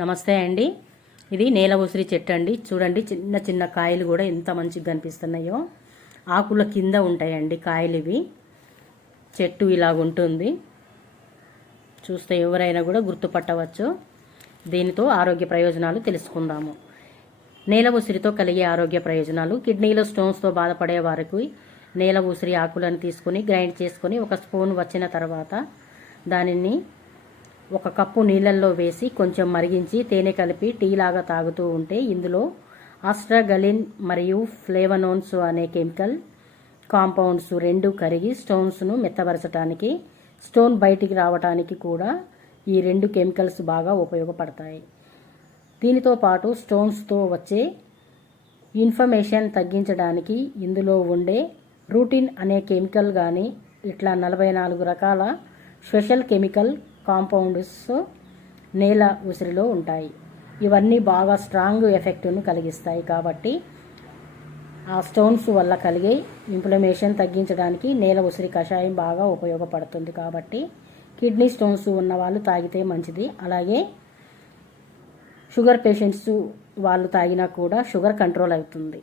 నమస్తే అండి. ఇది నేల ఉసిరి చెట్టు అండి. చూడండి, చిన్న చిన్న కాయలు కూడా ఎంత మంచిగా కనిపిస్తున్నాయో. ఆకుల కింద ఉంటాయండి కాయలు. ఇవి చెట్టు ఇలాగుంటుంది. చూస్తే ఎవరైనా కూడా గుర్తుపట్టవచ్చు. దీనితో ఆరోగ్య ప్రయోజనాలు తెలుసుకుందాము. నేల ఉసిరితో కలిగే ఆరోగ్య ప్రయోజనాలు: కిడ్నీలో స్టోన్స్తో బాధపడే వారికి నేల ఉసిరి ఆకులను తీసుకుని గ్రైండ్ చేసుకొని 1 స్పూన్ వచ్చిన తర్వాత దానిని 1 కప్పు నీళ్ళల్లో వేసి కొంచెం మరిగించి తేనె కలిపి టీ లాగా తాగుతూ ఉంటే ఇందులో ఆస్ట్రాగలిన్ మరియు ఫ్లేవనోన్స్ అనే కెమికల్ కాంపౌండ్స్ 2 కరిగి స్టోన్స్ను మెత్తబరచడానికి, స్టోన్ బయటికి రావడానికి కూడా ఈ 2 కెమికల్స్ బాగా ఉపయోగపడతాయి. దీనితో పాటు స్టోన్స్తో వచ్చే ఇన్ఫ్లమేషన్ తగ్గించడానికి ఇందులో ఉండే రూటిన్ అనే కెమికల్ కానీ ఇట్లా 44 రకాల స్పెషల్ కెమికల్ కాంపౌండ్స్ నేల ఉసిరిలో ఉంటాయి. ఇవన్నీ బాగా స్ట్రాంగ్ ఎఫెక్ట్ను కలిగిస్తాయి. కాబట్టి ఆ స్టోన్స్ వల్ల కలిగే ఇన్ఫ్లమేషన్ తగ్గించడానికి నేల ఉసిరి కషాయం బాగా ఉపయోగపడుతుంది. కాబట్టి కిడ్నీ స్టోన్స్ ఉన్న వాళ్ళు తాగితే మంచిది. అలాగే షుగర్ పేషెంట్స్ వాళ్ళు తాగినా కూడా షుగర్ కంట్రోల్ అవుతుంది.